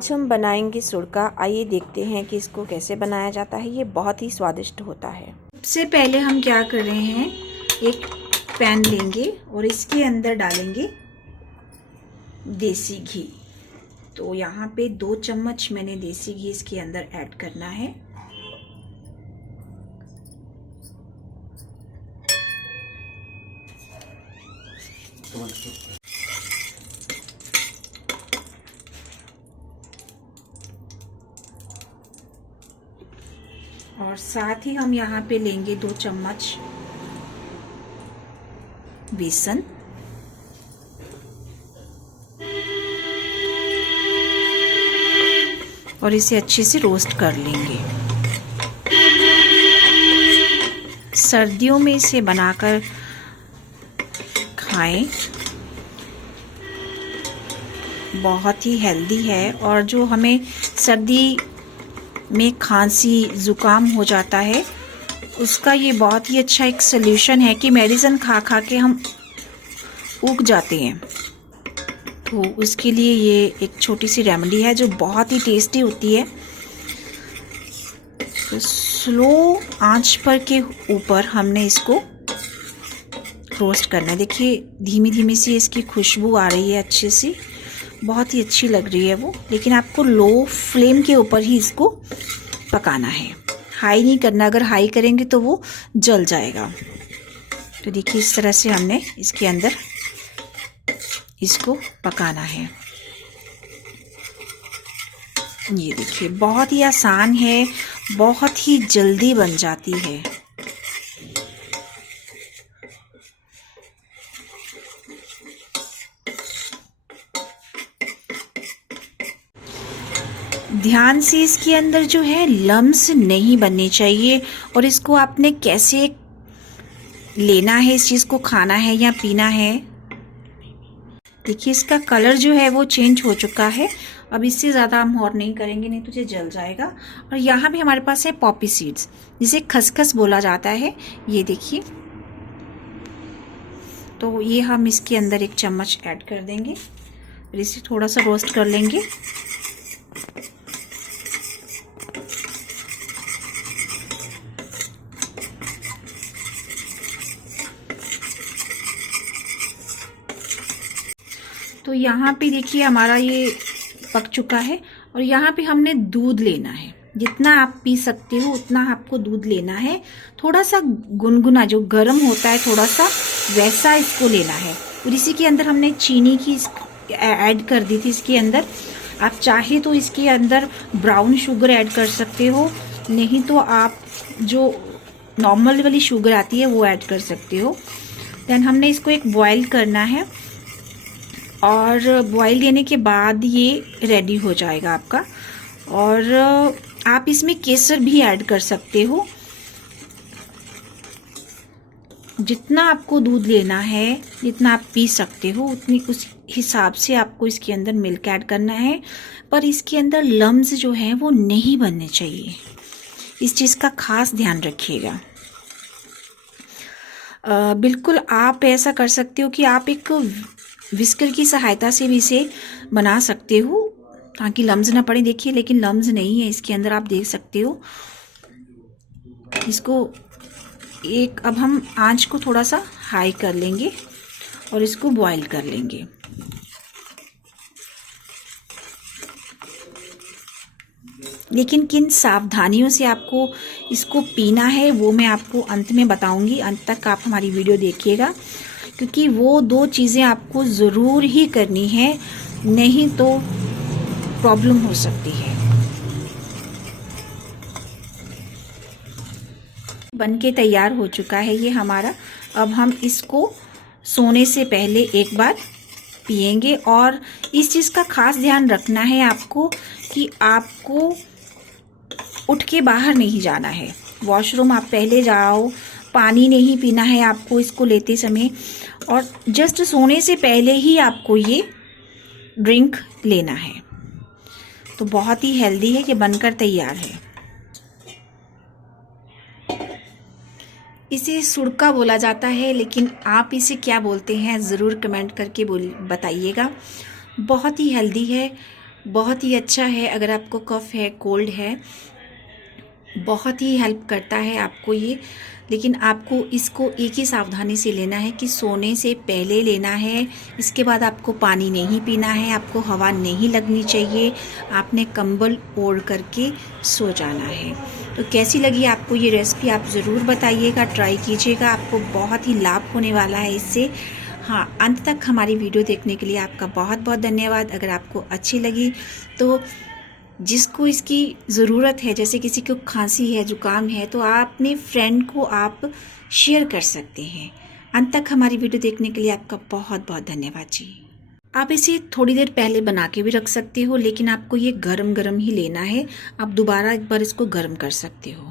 आज हम बनाएंगे सुड़का। आइए देखते हैं कि इसको कैसे बनाया जाता है। ये बहुत ही स्वादिष्ट होता है। सबसे पहले हम क्या कर रहे हैं, एक पैन लेंगे और इसके अंदर डालेंगे देसी घी। तो यहाँ पे 2 चम्मच मैंने देसी घी इसके अंदर ऐड करना है। और साथ ही हम यहाँ पे लेंगे 2 चम्मच बेसन। और इसे अच्छे से रोस्ट कर लेंगे। सर्दियों में इसे बनाकर खाएं, बहुत ही हेल्दी है। और जो हमें सर्दी में खांसी ज़ुकाम हो जाता है, उसका ये बहुत ही अच्छा एक सल्यूशन है कि मेडिसिन खा खा के हम ऊब जाते हैं। तो उसके लिए ये एक छोटी सी रेमेडी है जो बहुत ही टेस्टी होती है। तो स्लो आंच पर के ऊपर हमने इसको रोस्ट करना है। देखिए धीमी धीमी सी इसकी खुशबू आ रही है, अच्छे सी, बहुत ही अच्छी लग रही है वो। लेकिन आपको लो फ्लेम के ऊपर ही इसको पकाना है, हाई नहीं करना। अगर हाई करेंगे तो वो जल जाएगा। तो देखिए इस तरह से हमने इसके अंदर इसको पकाना है। ये देखिए बहुत ही आसान है, बहुत ही जल्दी बन जाती है। ध्यान से इसके अंदर जो है लम्स नहीं बनने चाहिए। और इसको आपने कैसे लेना है, इस चीज़ को खाना है या पीना है। देखिए इसका कलर जो है वो चेंज हो चुका है। अब इससे ज़्यादा हम और नहीं करेंगे, नहीं तो ये जल जाएगा। और यहाँ भी हमारे पास है पॉपी सीड्स, जिसे खसखस बोला जाता है। ये देखिए, तो ये हम इसके अंदर 1 चम्मच ऐड कर देंगे और इसे थोड़ा सा रोस्ट कर लेंगे। तो यहाँ पे देखिए हमारा ये पक चुका है। और यहाँ पे हमने दूध लेना है, जितना आप पी सकते हो उतना आपको दूध लेना है। थोड़ा सा गुनगुना, जो गर्म होता है थोड़ा सा, वैसा इसको लेना है। और इसी के अंदर हमने चीनी की ऐड कर दी थी इसके अंदर। आप चाहे तो इसके अंदर ब्राउन शुगर ऐड कर सकते हो, नहीं तो आप जो नॉर्मल वाली शुगर आती है वो ऐड कर सकते हो। देन हमने इसको एक बॉयल करना है और बॉईल देने के बाद ये रेडी हो जाएगा आपका। और आप इसमें केसर भी ऐड कर सकते हो। जितना आपको दूध लेना है, जितना आप पी सकते हो, उतनी उस हिसाब से आपको इसके अंदर मिल्क ऐड करना है। पर इसके अंदर लम्स जो है वो नहीं बनने चाहिए, इस चीज़ का खास ध्यान रखिएगा। बिल्कुल आप ऐसा कर सकते हो कि आप एक विस्कर की सहायता से भी इसे बना सकते हो, ताकि लम्स ना पड़े। देखिए लेकिन लम्स नहीं है इसके अंदर, आप देख सकते हो इसको। अब हम आंच को थोड़ा सा हाई कर लेंगे और इसको बॉईल कर लेंगे। लेकिन किन सावधानियों से आपको इसको पीना है वो मैं आपको अंत में बताऊंगी। अंत तक आप हमारी वीडियो देखिएगा, क्योंकि वो 2 चीज़ें आपको ज़रूर ही करनी है, नहीं तो प्रॉब्लम हो सकती है। बनके तैयार हो चुका है ये हमारा। अब हम इसको सोने से पहले एक बार पिएंगे। और इस चीज़ का खास ध्यान रखना है आपको कि आपको उठ के बाहर नहीं जाना है, वॉशरूम आप पहले जाओ। पानी नहीं पीना है आपको इसको लेते समय, और जस्ट सोने से पहले ही आपको ये ड्रिंक लेना है। तो बहुत ही हेल्दी है, ये बनकर तैयार है। इसे सुड़का बोला जाता है, लेकिन आप इसे क्या बोलते हैं ज़रूर कमेंट करके बताइएगा। बहुत ही हेल्दी है, बहुत ही अच्छा है अगर आपको कफ है, कोल्ड है, बहुत ही हेल्प करता है आपको ये। लेकिन आपको इसको एक ही सावधानी से लेना है कि सोने से पहले लेना है। इसके बाद आपको पानी नहीं पीना है, आपको हवा नहीं लगनी चाहिए, आपने कंबल ओढ़ करके सो जाना है। तो कैसी लगी आपको ये रेसिपी आप ज़रूर बताइएगा, ट्राई कीजिएगा, आपको बहुत ही लाभ होने वाला है इससे। हाँ, अंत तक हमारी वीडियो देखने के लिए आपका बहुत बहुत धन्यवाद। अगर आपको अच्छी लगी तो जिसको इसकी ज़रूरत है, जैसे किसी को खांसी है, जुकाम है, तो आप अपने फ्रेंड को आप शेयर कर सकते हैं। अंत तक हमारी वीडियो देखने के लिए आपका बहुत बहुत धन्यवाद जी। आप इसे थोड़ी देर पहले बना के भी रख सकते हो, लेकिन आपको ये गरम गरम ही लेना है। आप दोबारा एक बार इसको गर्म कर सकते हो।